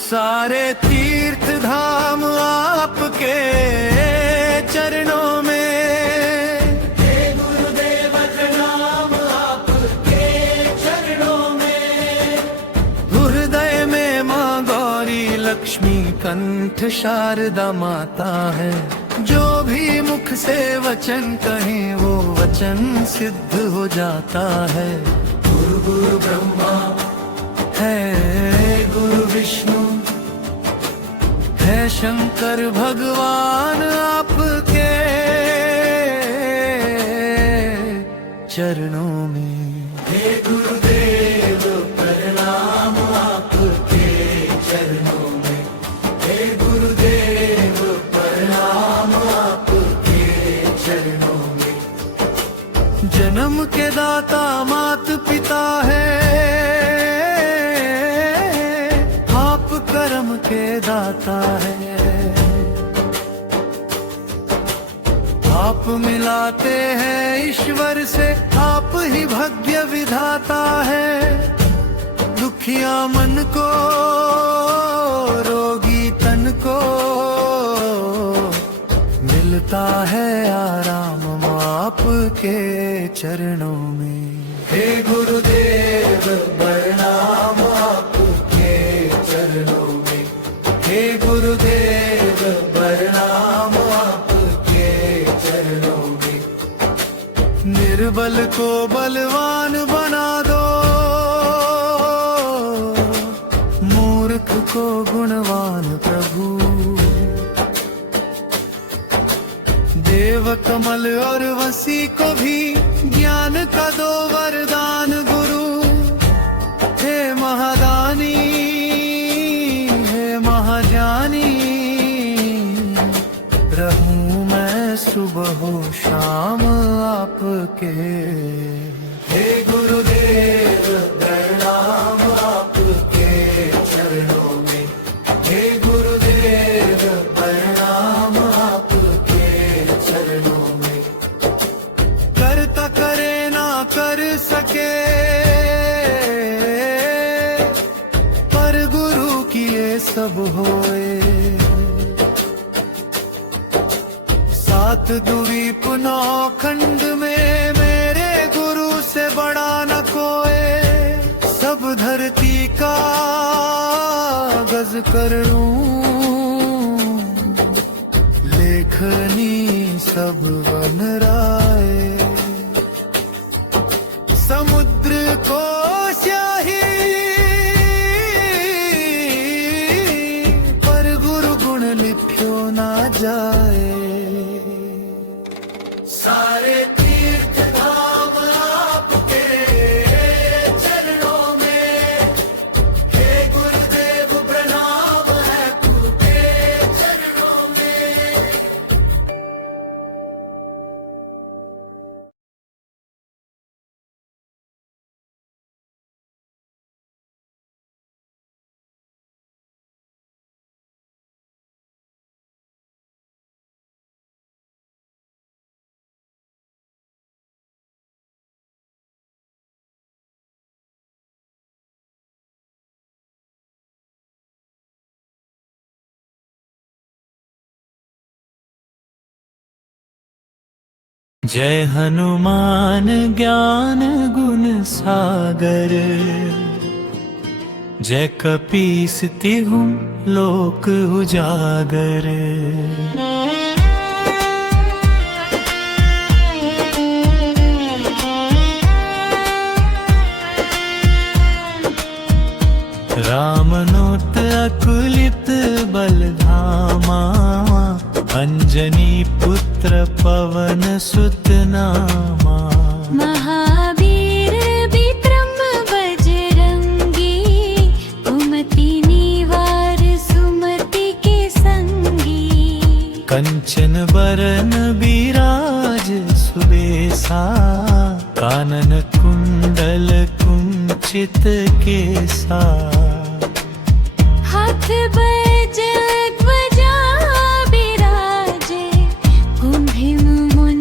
सारे तीर्थ धाम आपके चरणों में, हे गुरुदेव प्रणाम आपके चरणों में। हृदय में माँ गौरी लक्ष्मी कंठ शारदा माता है, जो भी मुख से वचन कहें वो वचन सिद्ध हो जाता है। गुरु गुरु ब्रह्मा है, गुरु विष्णु है, शंकर भगवान आपके चरणों में। हे गुरुदेव प्रणाम आपके चरणों में, हे गुरुदेव प्रणाम आपके चरणों में। जन्म के दाता मात पिता है, कर्म के दाता है। आप मिलाते हैं ईश्वर से, आप ही भाग्य विधाता है। दुखिया मन को रोगी तन को मिलता है आराम आपके चरणों में। हे गुरुदेव प्रणाम आपके चरणों में, हे गुरुदेव प्रणाम आपके चरणों में। निर्बल को बलवान बना दो, मूर्ख को गुणवान प्रभु। देव कमल और वसी को भी ज्ञान का दो वरदान गुरु। हे महादानी है महाजानी, रहूं मैं सुबह हो शाम आपके। हे गुरुदेव प्रणाम आपके चरणों में, हे गुरुदेव प्रणाम आपके चरणों में। करता करे ना कर सके, पर गुरु किए सब होए। सात द्वीप नौ खंड में मेरे गुरु से बड़ा न कोई। सब धरती का गज कर लूं, लेखनी सब बन राय। समुद्र को स्याही, पर गुरु गुण लिखो ना जाए। सारे तीर्थ धाम आपके चरणों में, हे गुरुदेव प्रणाम है आपके चरणों में। जय हनुमान ज्ञान गुण सागर, जय कपीस तिहुँ लोक उजागर। रामनोत अकुलित बल धामा, अंजनी पुत्र पवन सुत नामा। महावीर विक्रम बजरंगी, कुमति निवार सुमति के संगी। कंचन बरन बिराज सुबेसा, कानन कुंडल कुंचित केसा। हाथ बज ध्वजा बिराजे, कुंभिम मुंज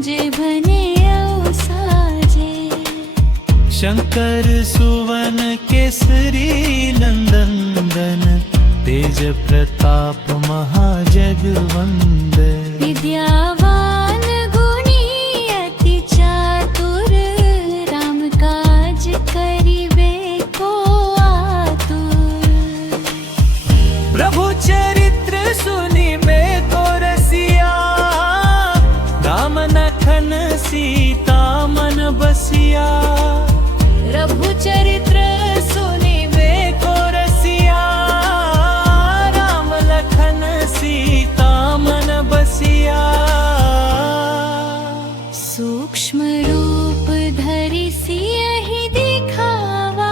शंकर सुवन केसरी नंदन तेज प्रताप महाजगवंद विद्यावान गुणी अति चातुर राम काज करिबे को आतुर प्रभु चरित्र सुनिबे को रसिया राम लखन सीता मन बसिया प्रभु चरित्र सुनिबे को रसिया राम लखन सीता मन बसिया सूक्ष्म रूप धरि सियहि दिखावा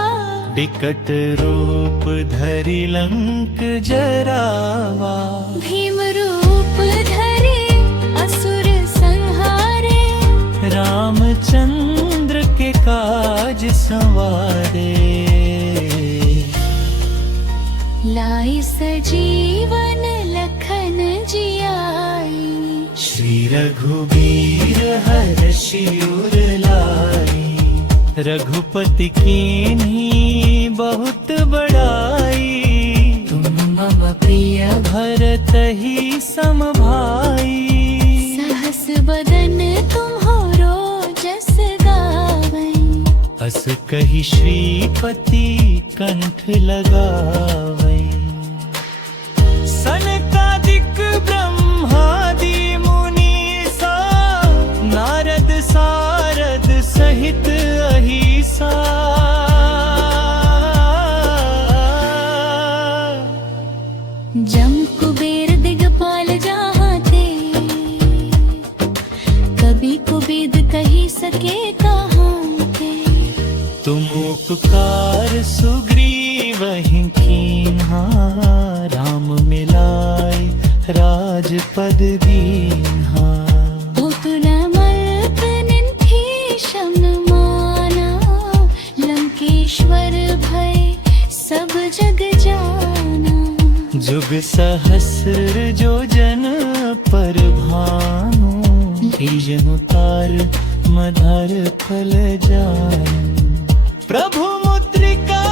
विकट रूप धरि लंक जरावा भीम रूप धरि असुर संहारे रामचंद्र के काज संवारे लाई सजीवन लखन जियाई श्री रघुबीर हर्षि उर लाई रघुपति कीन्ही बहुत बड़ाई तुम मम प्रिय भरत ही सम भाई सहस बदन तुम्हारो जस गावै अस कही श्रीपति कंठ लगावै सनकादिक ब्रह्मादि मुनीसा नारद सारद सहित अहिसा जम कुबेर दिगपाल जहाँ थे कभी कुबेद कही सके कहाँ थे तुम उपकार सुग्रीव ही कीन्हा राम मिलाय राजपद दीन्हा पुतुलमल्प निंथि शमन माना लंकेश्वर भय सब जग जाना जुग सहस्र जो जन पर भानु तीजनु तार मधर फल जानु प्रभु मुद्रिका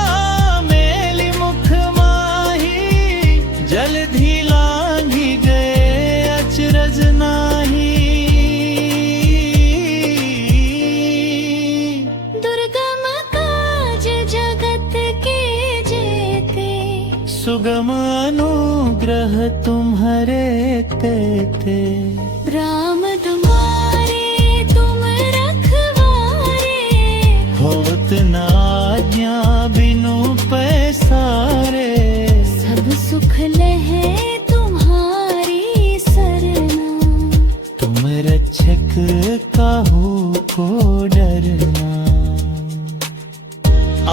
मेलि मुख माही जलधि लांघि गए अचरज नाही दुर्गम काज जगत के जेते सुगम अनुग्रह तुम्हारे तेते राम तुम्हारे तुम रखवारे होत न आज्ञा बिनु पैसारे सब सुख लहे तुम्हारी सरना तुम रक्षक काहू को डरना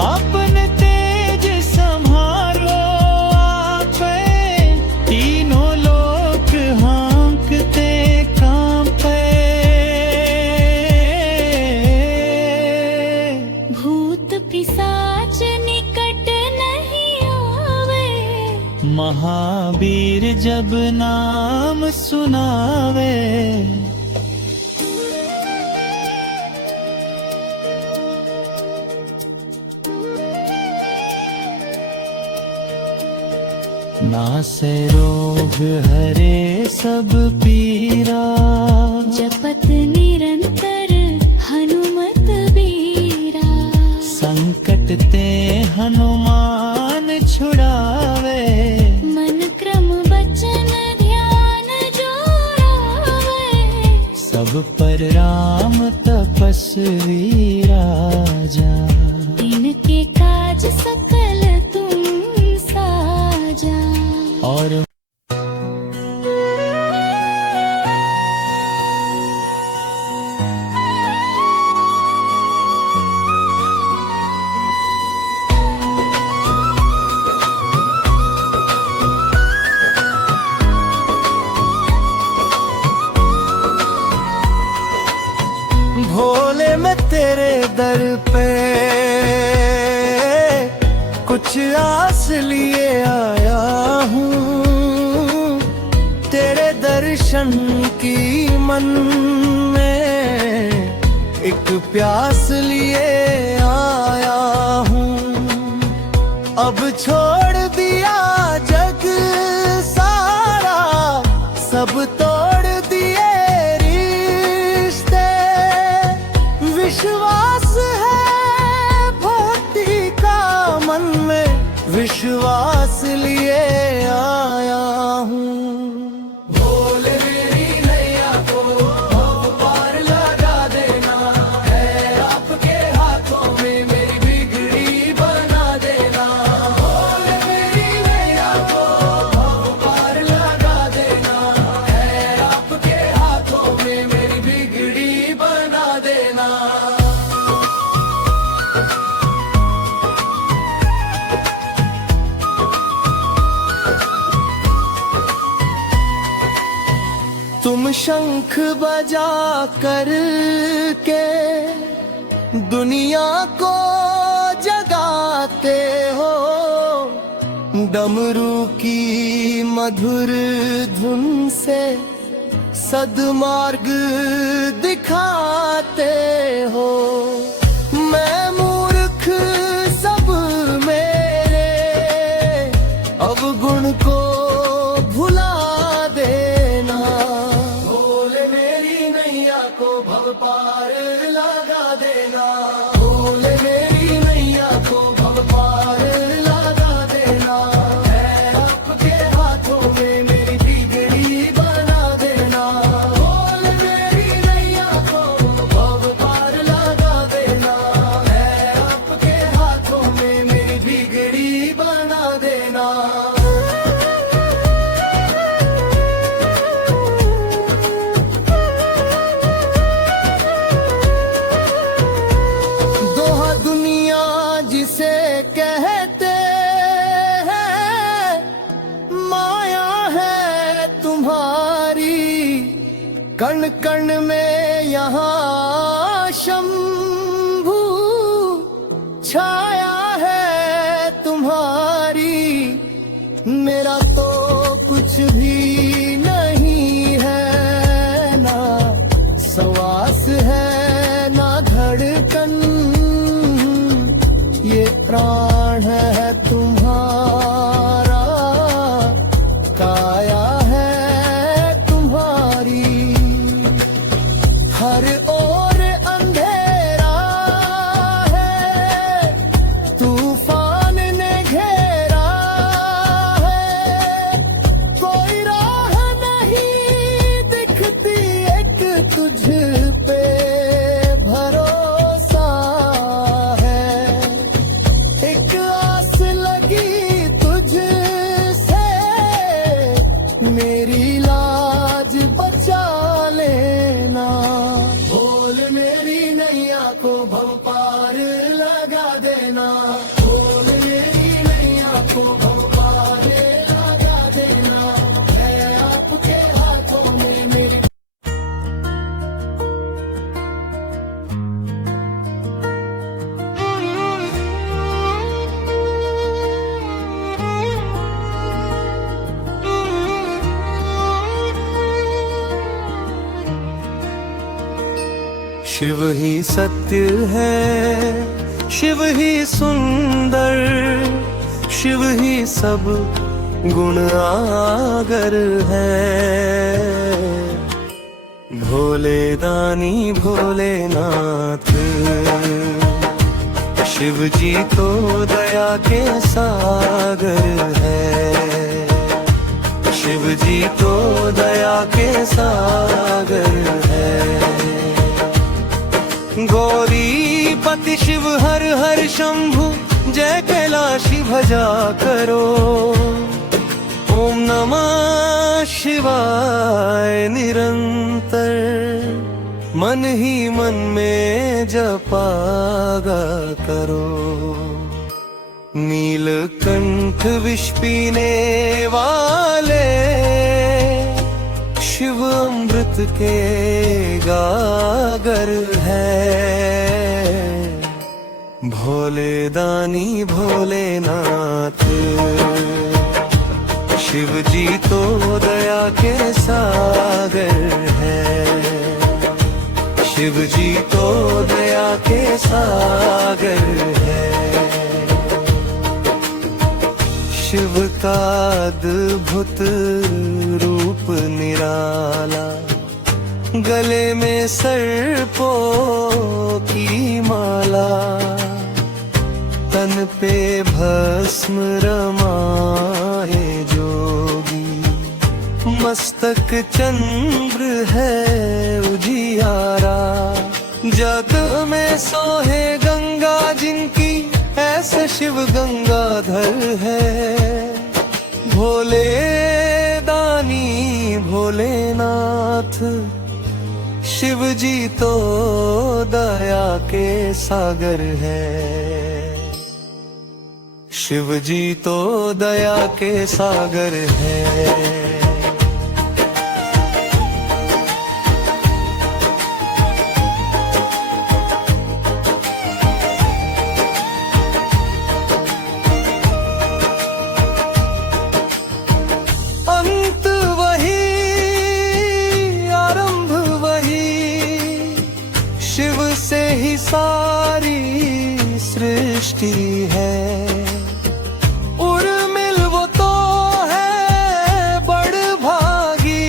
आपन तेज संभारो आपे तीनों लोक हाँकते कांपे भूत पिशाच निकट नहीं आवे महावीर जब नाम सुनावे नासे रोग हरे सब पीरा जपत निरंतर हनुमत बीरा संकट ते हनुमान छुड़ावे मन क्रम बचन ध्यान जो आवे सब पर राम तपस्वी राजा इनके काज सकल तुम साजा और भोले मैं तेरे दर पे कुछ आस लिए आया हूँ तेरे दर्शन की मन में एक प्यास लिए आया अब छोड़ दिया जग सारा, सब तोड़ दिए रिश्ते। विश्वास है भक्ति का मन में, विश्वास लिए आया हूँ। भोले मेरी नैया को पार लगा देना, है आपके हाथों में मेरी बिगड़ी बना देना। भोले मेरी नैया को पार लगा देना, है आपके हाथों में मेरी बिगड़ी बना देना। तुम शंख बजा कर के दुनिया को जगाते हो, डमरू की मधुर धुन से सद्मार्ग दिखाते हो। मैं मूर्ख सब मेरे अवगुण को भुला देना। भोले मेरी नैया को भव पार लगा देना, भोले मेरी नैया को भव पार लगा देना। है आपके हाथों में मेरी बिगड़ी बना देना। भोले मेरी नैया को भव पार लगा देना, है आपके हाथों में मेरी बिगड़ी बना देना। दोहा दुनिया जिसे कहते हैं, माया है तुम्हारी। कण कण में यहाँ शंभू छाया है तुम्हारी। मेरा तो कुछ भी नहीं है, ना श्वास है ना धड़कन। ये प्राण है तुम्हारा, काया है तुम्हारी। हर ओर अंधेरा है, तूफान ने घेरा है। कोई राह नहीं दिखती, एक तुझ पे भरोसा है। एक आस लगी तुझसे, मेरी लाज बचा लेना। बोल मेरी नैया को भव पार लगा देना। बोल मेरी नैया को भव पार लगा देना। मैं आपके हाथों में मेरी शिव ही सत्य है, शिव ही सुंदर, शिव ही सब गुण आगर है। भोले दानी भोलेनाथ, शिव जी तो दया के सागर है। शिव जी तो दया के सागर है। गौरी पति शिव हर हर शंभु, जय कैलाशी भजा करो। ओम नमः शिवाय निरंतर, मन ही मन में जपागा करो। नीलकंठ विष पीने वाले, शिव अमृत के गागर है। भोले दानी भोलेनाथ, शिव जी तो दया के सागर है। शिव जी तो दया के सागर है। शिव का अद्भुत रूप निराला, गले में सर्पों की माला, तन पे भस्म रमाए जोगी, मस्तक चंद्र है उजियारा, जग में सोहे गंगा जिनकी ऐसे शिव गंगाधर है। भोले दानी भोलेनाथ, शिव जी तो दया के सागर है, शिव जी तो दया के सागर है। शिव से ही सारी सृष्टि है, उर्मिल वो तो है बड़ भागी,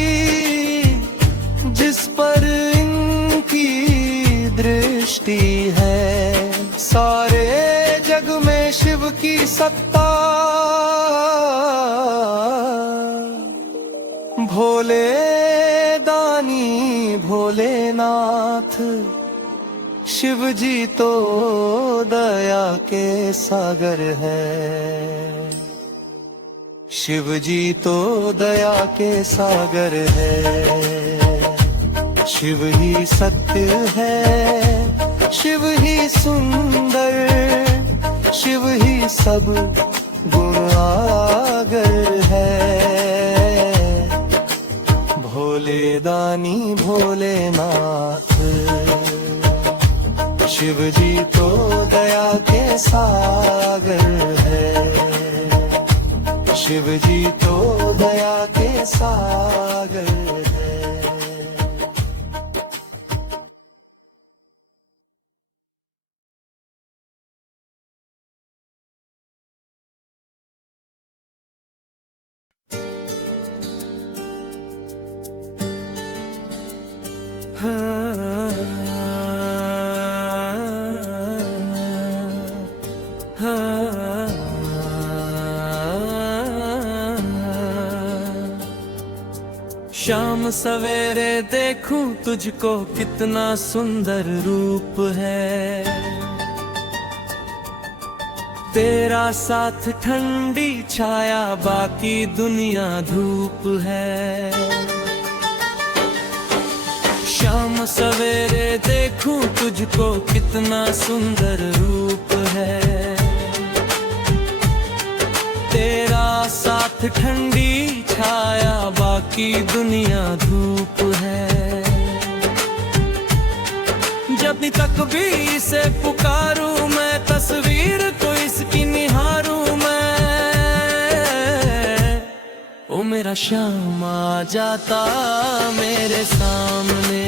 जिस पर इनकी दृष्टि है। सारे जग में शिव की सत्ता, भोले दानी भोलेनाथ, शिव जी तो दया के सागर है, शिव जी तो दया के सागर है। शिव ही सत्य है, शिव ही सुंदर, शिव ही सब गुण आगर है। भोले दानी भोलेनाथ, शिव जी तो दया के सागर है, शिव जी तो दया के सागर है। शाम सवेरे देखूं तुझको कितना सुंदर रूप है, तेरा साथ ठंडी छाया बाकी दुनिया धूप है। शाम सवेरे देखूं तुझको कितना सुंदर रूप है, तेरा साथ ठंडी छाया बाकी दुनिया धूप है। जब तक भी से पुकारूं मैं, तस्वीर को इसकी निहारूं मैं, ओ मेरा श्याम आ जाता मेरे सामने।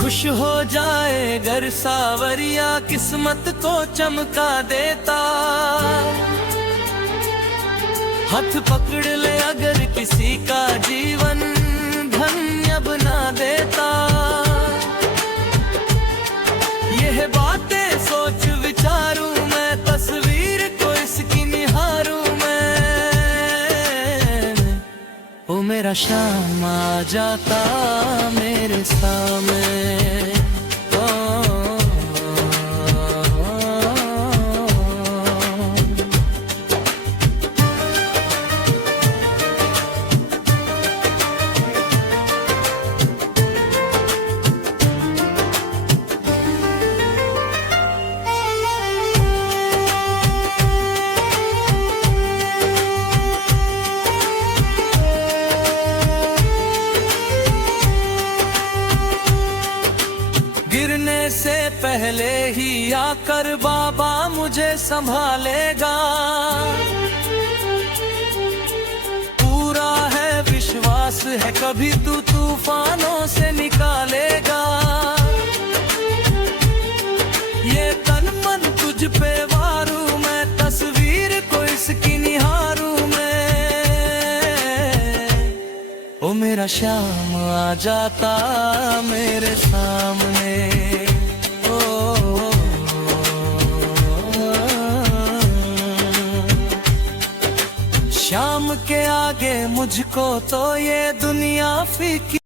खुश हो जाए घर सावरिया किस्मत को चमका देता, हाथ पकड़ ले अगर किसी का जीवन धन्य बना देता। यह बातें सोच विचारूं मैं, तस्वीर को इसकी निहारूं मैं, ओ मेरा शाम आ जाता मेरे सामने। पहले ही आकर बाबा मुझे संभालेगा। पूरा है विश्वास है कभी तू तूफानों से निकालेगा। ये तन मन तुझ पे वारू मैं, तस्वीर को इसकी निहारू मैं। ओ मेरा श्याम आ जाता मेरे सामने। शाम के आगे मुझको तो ये दुनिया फीकी।